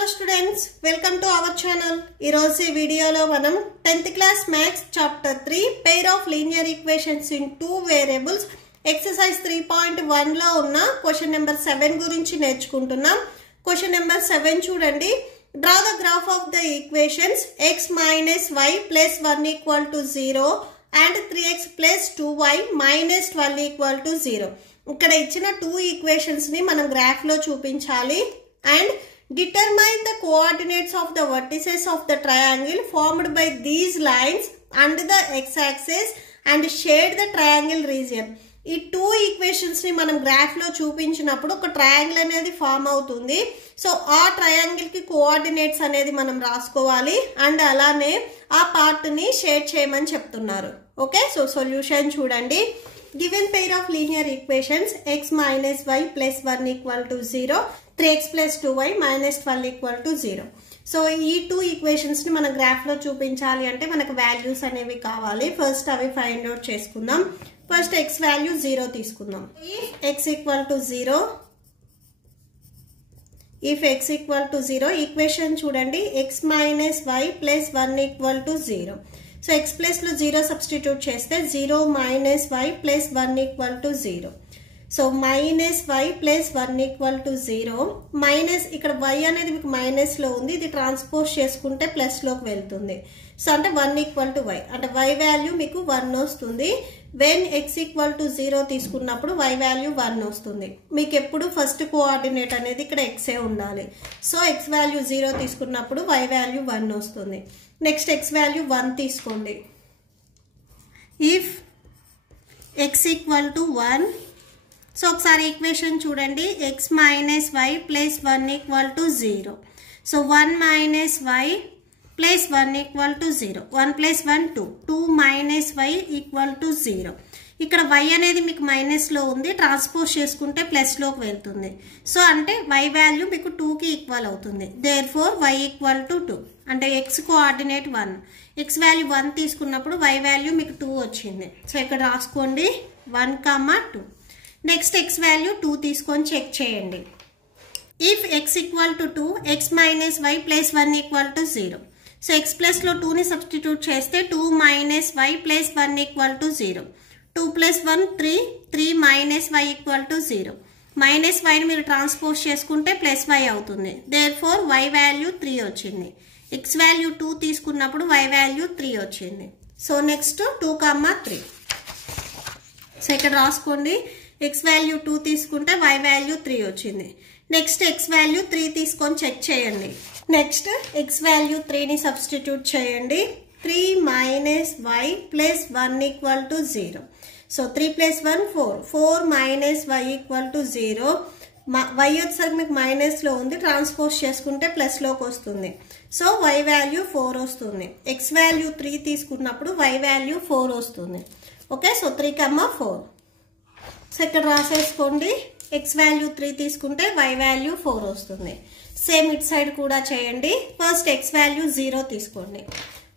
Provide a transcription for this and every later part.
Hello students, welcome to our channel. ఈ రోజు ఈ వీడియోలో మనం 10th class maths chapter 3 pair of linear equations in two variables exercise 3.1 లో ఉన్న క్వశ్చన్ నెంబర్ 7 గురించి నేర్చుకుంటున్నాం. క్వశ్చన్ నెంబర్ 7 చూడండి. Draw the graph of the equations x minus y plus 1 equal to 0 and 3x plus 2y minus 12 equal to 0. ఇక్కడ ఇచ్చిన two equations ని మనం graph లో చూపించాలి and determine the coordinates of the vertices of the triangle formed by these lines under the x-axis and shade the triangle region. ఈ two equations ని మనం graph లో చూపించినప్పుడు ఒక ట్రయాంగిల్ అనేది ఫామ్ అవుతుంది. సో ఆ ట్రయాంగిల్ కి కోఆర్డినేట్స్ అనేది మనం రాసుకోవాలి అండ్ అలానే ఆ పార్ట్ ని షేడ్ చేయమని చెప్తున్నారు. ఓకే, సో సొల్యూషన్ చూడండి. Given pair of linear equations x minus y plus 1 equal to 0, 3x plus 2y minus 12 equal to 0. So ఈ టూ ఈక్వేషన్స్ ని మన గ్రాఫ్ లో చూపించాలి అంటే మనకు వాల్యూస్ అనేవి కావాలి. ఫస్ట్ అవి ఫైండ్ అవుట్ చేసుకుందాం. ఫస్ట్ x వాల్యూ 0 తీసుకుందాం. x equal to 0, if x equal to 0, equation చూడండి, x minus y plus 1 equal to 0. So x plus లో 0 సబ్స్టిట్యూట్ చేస్తే 0 minus y plus 1 equal to 0. So minus y plus 1 equal to 0. Minus ఇక్కడ y అనేది మీకు minus లో ఉంది, ఇది transpose చేసుకుంటే ప్లస్ లోకి వెళ్తుంది. సో అంటే 1 ఈక్వల్ టు y అంటే y వాల్యూ మీకు 1 వస్తుంది. వెన్ x ఈక్వల్ టు 0 తీసుకున్నప్పుడు y వాల్యూ 1 వస్తుంది. మీకు ఎప్పుడు ఫస్ట్ కోఆర్డినేట్ అనేది ఇక్కడ x ఏ ఉండాలి. సో x వాల్యూ 0 తీసుకున్నప్పుడు y వాల్యూ 1 వస్తుంది. నెక్స్ట్ x వాల్యూ 1 తీసుకోండి. If x equal to 1, so ఒకసారి ఈక్వేషన్ చూడండి, x minus y plus 1 equal to 0. So 1 minus y plus 1 equal to 0. 1 plus 1 2, 2 minus y equal to 0. ఇక్కడ y అనేది మీకు minus లో ఉంది, ట్రాన్స్పోజ్ చేసుకుంటే ప్లస్ లోకి వెళ్తుంది. సో అంటే y వాల్యూ మీకు 2 కి ఈక్వల్ అవుతుంది. దేర్ఫోర్ y ఈక్వల్ టు 2 అంటే x కోఆర్డినేట్ 1. x వాల్యూ 1 తీసుకున్నప్పుడు y వాల్యూ మీకు 2 వచ్చింది. సో ఇక్కడ రాసుకోండి 1, 2. నెక్స్ట్ x వాల్యూ 2 తీసుకొని చెక్ చేయండి. If x equal to 2, x minus y plus 1 equal to 0. So x plus లో 2 ని సబ్స్టిట్యూట్ చేస్తే 2 minus y plus 1 equal to 0. 2 plus 1 3, 3 minus y equal to 0. Minus వైని మీరు ట్రాన్స్పోజ్ చేసుకుంటే ప్లస్ y అవుతుంది. Therefore y value 3 వచ్చింది. x value 2 తీసుకున్నప్పుడు y value 3 వచ్చింది. So next 2, 3. సో ఇక్కడ రాసుకోండి, x వాల్యూ 2 తీసుకుంటే y వాల్యూ 3 వచ్చింది. నెక్స్ట్ x వాల్యూ 3 తీసుకొని చెక్ చేయండి. నెక్స్ట్ x వాల్యూ 3 ని సబ్స్టిట్యూట్ చేయండి. 3 minus y plus 1 equal to 0. So 3 plus 1 4, 4 minus y equal to 0. y వచ్చేసరికి మీకు మైనస్ లో ఉంది, ట్రాన్స్పోజ్ చేసుకుంటే ప్లస్ లోకి వస్తుంది. సో y వాల్యూ 4 వస్తుంది. x వాల్యూ 3 తీసుకున్నప్పుడు y వాల్యూ 4 వస్తుంది. Okay, so 3, 4. సో ఇక్కడ రాసేసుకోండి, x వాల్యూ 3 తీసుకుంటే y వాల్యూ 4 వస్తుంది. సేమ్ ఇట్ సైడ్ కూడా చేయండి. ఫస్ట్ x వాల్యూ 0 తీసుకోండి.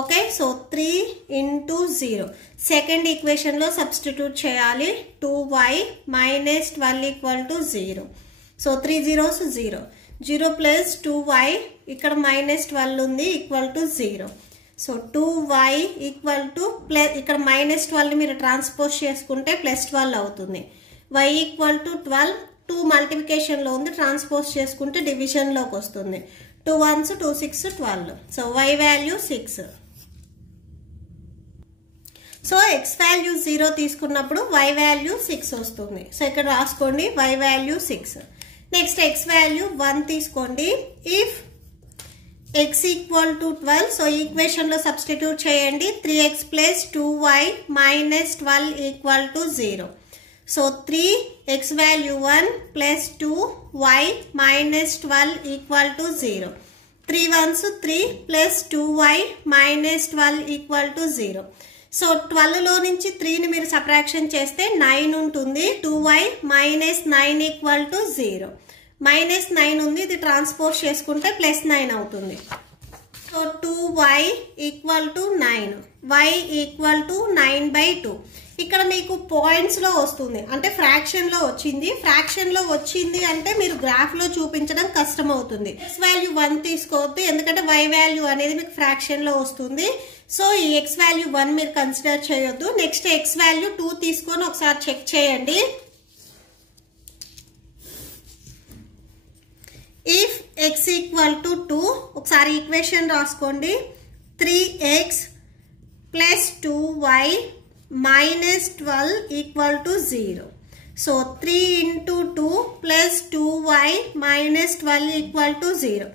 Okay, so 3 into 0 second equation లో సబ్స్టిట్యూట్ చేయాలి. 2y minus 12 equal to 0. So 3 zeros 0, 0 plus 2y ఇక్కడ మైనస్ 12 ఉంది equal to 0. So 2y equal to plus ఇక్కడ మైనస్ 12 మీరు ట్రాన్స్పోజ్ చేసుకుంటే ప్లస్ 12 అవుతుంది. y ఈక్వల్ టు 12, 2 మల్టిప్లికేషన్ లో ఉంది, ట్రాన్స్పోజ్ చేసుకుంటే డివిజన్ లోకి వస్తుంది. 2 1s 2 6 12. So y value 6. So x value 0 తీసుకున్నప్పుడు y వాల్యూ 6 వస్తుంది. సో ఇక్కడ రాసుకోండి y value 6. Next x value 1 తీసుకోండి. If x equal to 12, so equation లో సబ్స్టిట్యూట్ చేయండి. 3x plus 2y minus 12 equal to 0. So 3x value 1 plus 2y minus 12 equal to 0. 3 1s 3 plus 2y minus 12 equal to 0. So 12 లో నుంచి 3 ని మీరు subtraction చేస్తే 9 ఉంటుంది. 2y minus 9 equal to 0. Minus 9 ఉంది, ఇది ట్రాన్స్పోజ్ చేసుకుంటే ప్లస్ 9 అవుతుంది. So 2y equal to 9, y equal to 9/2. ఇక్కడ మీకు పాయింట్స్ లో వస్తుంది, అంటే ఫ్రాక్షన్ లో వచ్చింది. ఫ్రాక్షన్ లో వచ్చింది అంటే మీరు గ్రాఫ్ లో చూపించడం కష్టం అవుతుంది. ఎక్స్ వాల్యూ 1 తీసుకోవద్దు, ఎందుకంటే వై వాల్యూ అనేది మీకు ఫ్రాక్షన్ లో వస్తుంది. సో ఈ ఎక్స్ వాల్యూ 1 మీరు కన్సిడర్ చేయొద్దు. నెక్స్ట్ ఎక్స్ వాల్యూ 2 తీసుకొని ఒకసారి చెక్ చేయండి. ఇఫ్ ఎక్స్ ఈక్వల్ టు 2, ఒకసారి ఈక్వేషన్ రాసుకోండి. 3x plus 2y minus 12 equal to 0. So 3 into 2 plus 2y minus 12 equal to 0.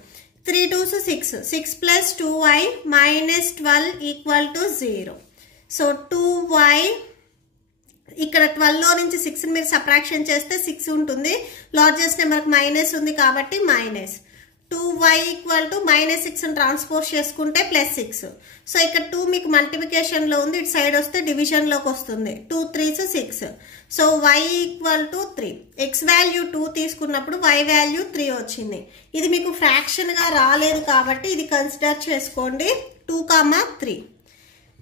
3 2 6. 6 plus 2y minus 12 equal to 0. So 2y ఇక్కడ 12 లో నుంచి 6 మీరు సబ్ట్రాక్షన్ చేస్తే 6 ఉంటుంది. లార్జెస్ట్ నెంబర్కి మైనస్ ఉంది కాబట్టి minus. 2y equal to minus 6 transpose చేసుకుంటే ప్లస్ 6. సో ఇక్కడ 2 మీకు మల్టిప్లికేషన్ లో ఉంది, ఇటు సైడ్ వస్తే డివిజన్ లోకి వస్తుంది. 2 3 6. So y equal to 3. X value 2 తీసుకున్నప్పుడు y వాల్యూ 3 వచ్చింది. ఇది మీకు ఫ్రాక్షన్ గా రాలేదు కాబట్టి ఇది కన్సిడర్ చేసుకోండి 2, 3.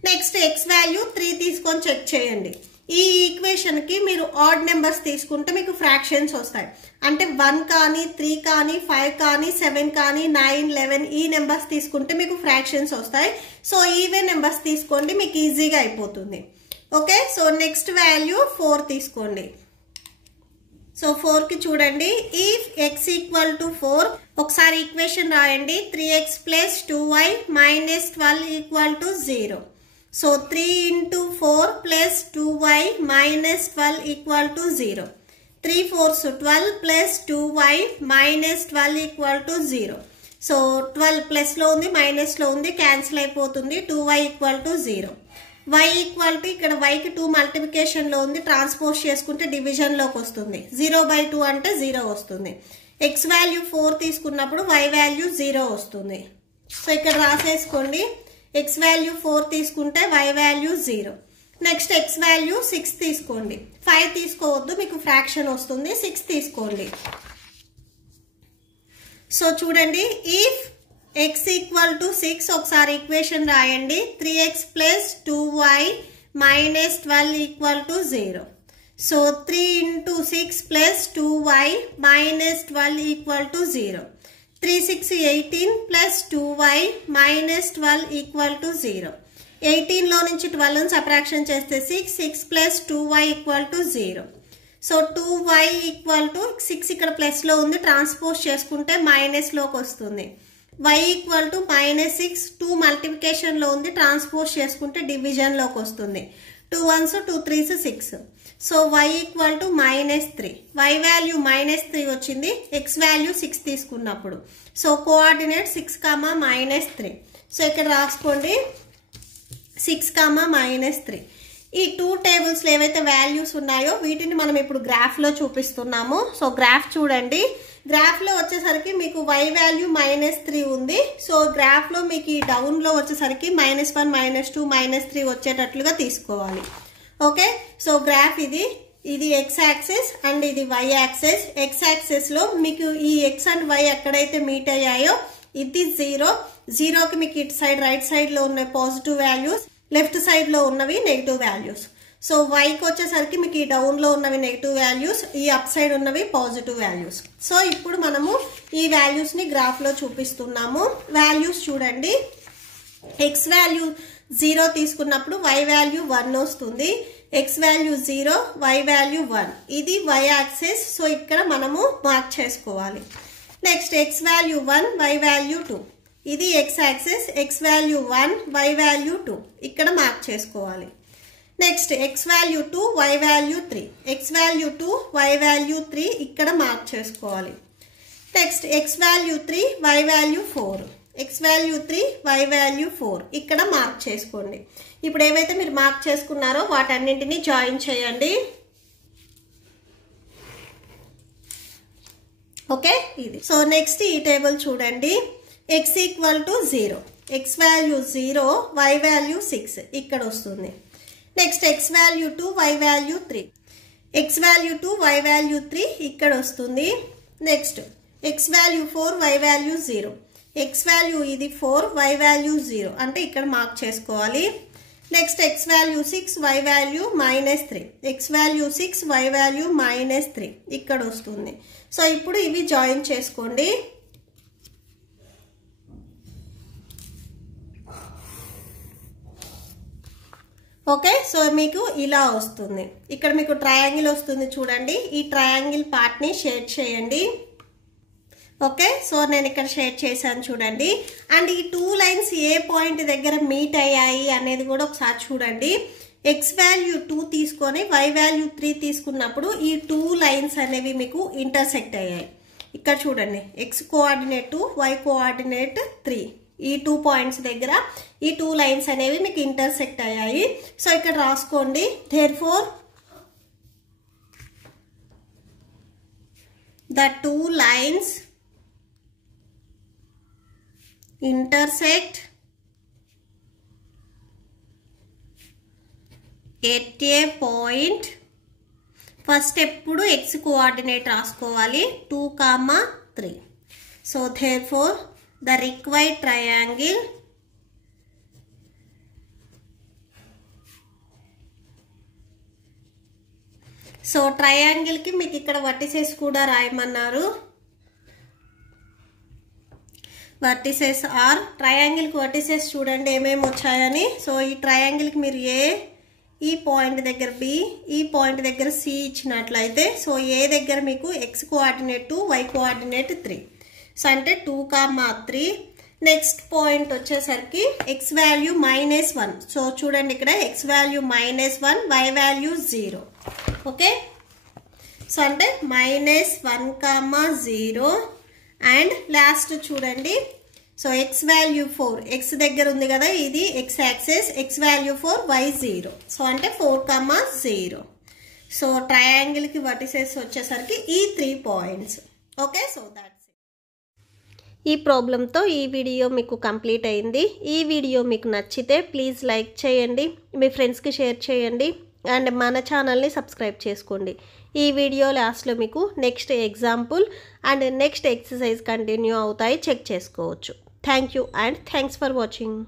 నెక్స్ట్ ఎక్స్ వాల్యూ 3 తీసుకొని చెక్ చేయండి. ఈ ఈక్వేషన్ కి మీరు ఆడ్ నెంబర్స్ తీసుకుంటే మీకు ఫ్రాక్షన్స్ వస్తాయి. అంటే 1 కానీ 3 కానీ 5 కానీ 7 కానీ 9 11 ఈ నెంబర్స్ తీసుకుంటే మీకు ఫ్రాక్షన్స్ వస్తాయి. సో ఈవెన్ నెంబర్స్ తీసుకోండి, మీకు ఈజీగా అయిపోతుంది. ఓకే, సో నెక్స్ట్ వాల్యూ 4 తీసుకోండి. సో 4 కి చూడండి. ఇఫ్ ఎక్స్ ఈక్వల్ టు 4, ఒకసారి ఈక్వేషన్ రాయండి. 3x plus 2y minus 12 equal to 0. So 3 into 4 plus 2y minus 12 equal to 0. 3 4s 12 plus 2y minus 12 equal to 0. So 12 plus లో ఉంది minus లో ఉంది, cancel అయిపోతుంది. 2y equal to 0. y equal to ఇక్కడ y కి 2 multiplication లో ఉంది, transpose చేసుకుంటే డివిజన్ లోకి వస్తుంది. 0/2 అంటే 0 వస్తుంది. x వాల్యూ 4 తీసుకున్నప్పుడు y వాల్యూ 0 వస్తుంది. సో ఇక్కడ రాసేసుకోండి. x వాల్యూ 4 తీసుకుంటే y value 0. Next x value 6 తీసుకోండి. 5 తీసుకోవద్దు, మీకు ఫ్రాక్షన్ వస్తుంది. 6 తీసుకోండి. సో చూడండి, ఇఫ్ x ఈక్వల్ టు 6, ఒకసారి ఈక్వేషన్ రాయండి. 3x plus 2y minus 12 equal to 0. So 3 into 6 plus 2y minus 12 equal to 0. 3 6 18 plus 2y minus 12 equal to 0. 18 లో నుంచి 12 సబ్ట్రాక్షన్ చేస్తే 6 6 plus 2y equal to 0. So 2y equal to 6 ఇక్కడ plus లో ఉంది, transpose చేసుకుంటే minus లోకి వస్తుంది. y equal to minus 6, 2 multiplication లో ఉంది, ట్రాన్స్పోజ్ చేసుకుంటే డివిజన్ లోకి వస్తుంది. 2 1s 2 3s 6. So y equal to minus 3. y value minus 3 వచ్చింది, x వాల్యూ 6 తీసుకున్నప్పుడు. So coordinate 6, minus 3. సో ఇక్కడ రాసుకోండి 6, మైనస్ 3. ఈ 2 టేబుల్స్ లో ఏవైతే వాల్యూస్ ఉన్నాయో వీటిని మనం ఇప్పుడు గ్రాఫ్ లో చూపిస్తున్నాము. సో గ్రాఫ్ చూడండి. గ్రాఫ్ లో వచ్చేసరికి మీకు y వాల్యూ మైనస్ 3 ఉంది. సో గ్రాఫ్ లో మీకు ఈ డౌన్ లో వచ్చేసరికి -1 -2 -3 వచ్చేటట్లుగా తీసుకోవాలి. ఓకే, సో గ్రాఫ్ ఇది x యాక్సిస్ అండ్ ఇది y యాక్సిస్. x యాక్సిస్ లో మీకు ఈ x అండ్ y ఎక్కడైతే మీట్ అయ్యాయో ఇది 0. 0కి మీకు ఇటు సైడ్ రైట్ సైడ్ లో ఉన్న పాజిటివ్ వాల్యూస్, లెఫ్ట్ సైడ్ లో ఉన్నవి నెగిటివ్ వాల్యూస్. సో y కి వచ్చేసరికి మీకు ఈ డౌన్ లో ఉన్నవి నెగిటివ్ వాల్యూస్, ఈ అప్ సైడ్ ఉన్నవి పాజిటివ్ వాల్యూస్. సో ఇప్పుడు మనము ఈ వాల్యూస్ ని గ్రాఫ్ లో చూపిస్తున్నాము. వాల్యూస్ చూడండి. x వాల్యూ 0 తీసుకున్నప్పుడు y వాల్యూ 1 వస్తుంది. x value 0, y value 1. ఇది y యాక్సిస్. సో ఇక్కడ మనము మార్క్ చేసుకోవాలి. Next x value 1, y value 2. ఇది x axis. x value 1, y value 2. ఇక్కడ మార్క్ చేసుకోవాలి. Next x value 2, y value 3. x value 2, y value 3. ఇక్కడ mark చేసుకోవాలి. Next x value 3, y value 4. x value 3, y value 4. ఇక్కడ mark చేసుకోండి. ఇప్పుడు ఏవైతే మీరు మార్క్ చేసుకున్నారో వాటన్నింటినీ జాయిన్ చేయండి. ఓకే, ఇది. సో నెక్స్ట్ ఈ టేబుల్ చూడండి. x equal to 0. x value 0, y value 6 ఇక్కడ వస్తుంది. Next x value 2, y value 3. x value 2, y value 3 ఇక్కడ వస్తుంది. Next x value 4, y value 0. x value ఇది 4, y వాల్యూ 0 అంటే ఇక్కడ మార్క్ చేసుకోవాలి. Next x value 6 y value -3, x value 6 y value -3 ఇక్కడ వస్తుంది. సో ఇప్పుడు ఇవి జాయిన్ చేసుకోండి. ఓకే, సో మీకు ఇలా వస్తుంది. ఇక్కడ మీకు ట్రయాంగిల్ వస్తుంది చూడండి. ఈ ట్రయాంగిల్ పార్ట్ని షేడ్ చేయండి. ఓకే, సో నేను ఇక్కడ షేడ్ చేశాను చూడండి. అండ్ ఈ 2 లైన్స్ ఏ పాయింట్ దగ్గర మీట్ అయ్యాయి అనేది కూడా ఒకసారి చూడండి. x వాల్యూ 2 తీసుకొని y వాల్యూ 3 తీసుకున్నప్పుడు ఈ 2 లైన్స్ అనేవి మీకు ఇంటర్సెక్ట్ అయ్యాయి. ఇక్కడ చూడండి, x కోఆర్డినేట్ 2, y కోఆర్డినేట్ 3. ఈ 2 పాయింట్స్ దగ్గర ఈ 2 లైన్స్ అనేవి మీకు ఇంటర్సెక్ట్ అయ్యాయి. సో ఇక్కడ రాసుకోండి. therefore the 2 lines intersect at a point. First ఎప్పుడు x కోఆర్డినేట్ రాసుకోవాలి 2, 3. So therefore the required triangle so triangle కి మీకు ఇక్కడ వర్టిసెస్ కూడా రాయమన్నారు. వర్టిసెస్ ఆర్ ట్రయాంగిల్ కి వర్టిసెస్ చూడండి ఏమేమి వచ్చాయని. సో ఈ ట్రయాంగిల్ కి మీరు ఏ, ఈ పాయింట్ దగ్గర బి, ఈ పాయింట్ దగ్గర సి ఇచ్చినట్లయితే సో ఏ దగ్గర మీకు x coordinate 2, y coordinate 3. So అంటే 2, 3. నెక్స్ట్ పాయింట్ వచ్చేసరికి x వాల్యూ -1. సో చూడండి ఇక్కడ x value -1, y value 0. Okay, so అంటే -1, 0. అండ్ లాస్ట్ చూడండి, సో x వాల్యూ 4, x దగ్గర ఉంది కదా ఇది x axis, x value 4, y 0. So అంటే 4, 0. సో ట్రయాంగిల్ కి వర్టిసెస్ వచ్చేసరికి ఈ 3 పాయింట్స్. ఓకే, సో దాట్స్ ఈ ప్రాబ్లంతో ఈ వీడియో మీకు కంప్లీట్ అయింది. ఈ వీడియో మీకు నచ్చితే ప్లీజ్ లైక్ చేయండి, మీ ఫ్రెండ్స్కి షేర్ చేయండి అండ్ మన ఛానల్ని సబ్స్క్రైబ్ చేసుకోండి. ఈ వీడియో లాస్ట్లో మీకు next example and next exercise continue అవుతాయి, చెక్ చేసుకోవచ్చు. Thank you and thanks for watching.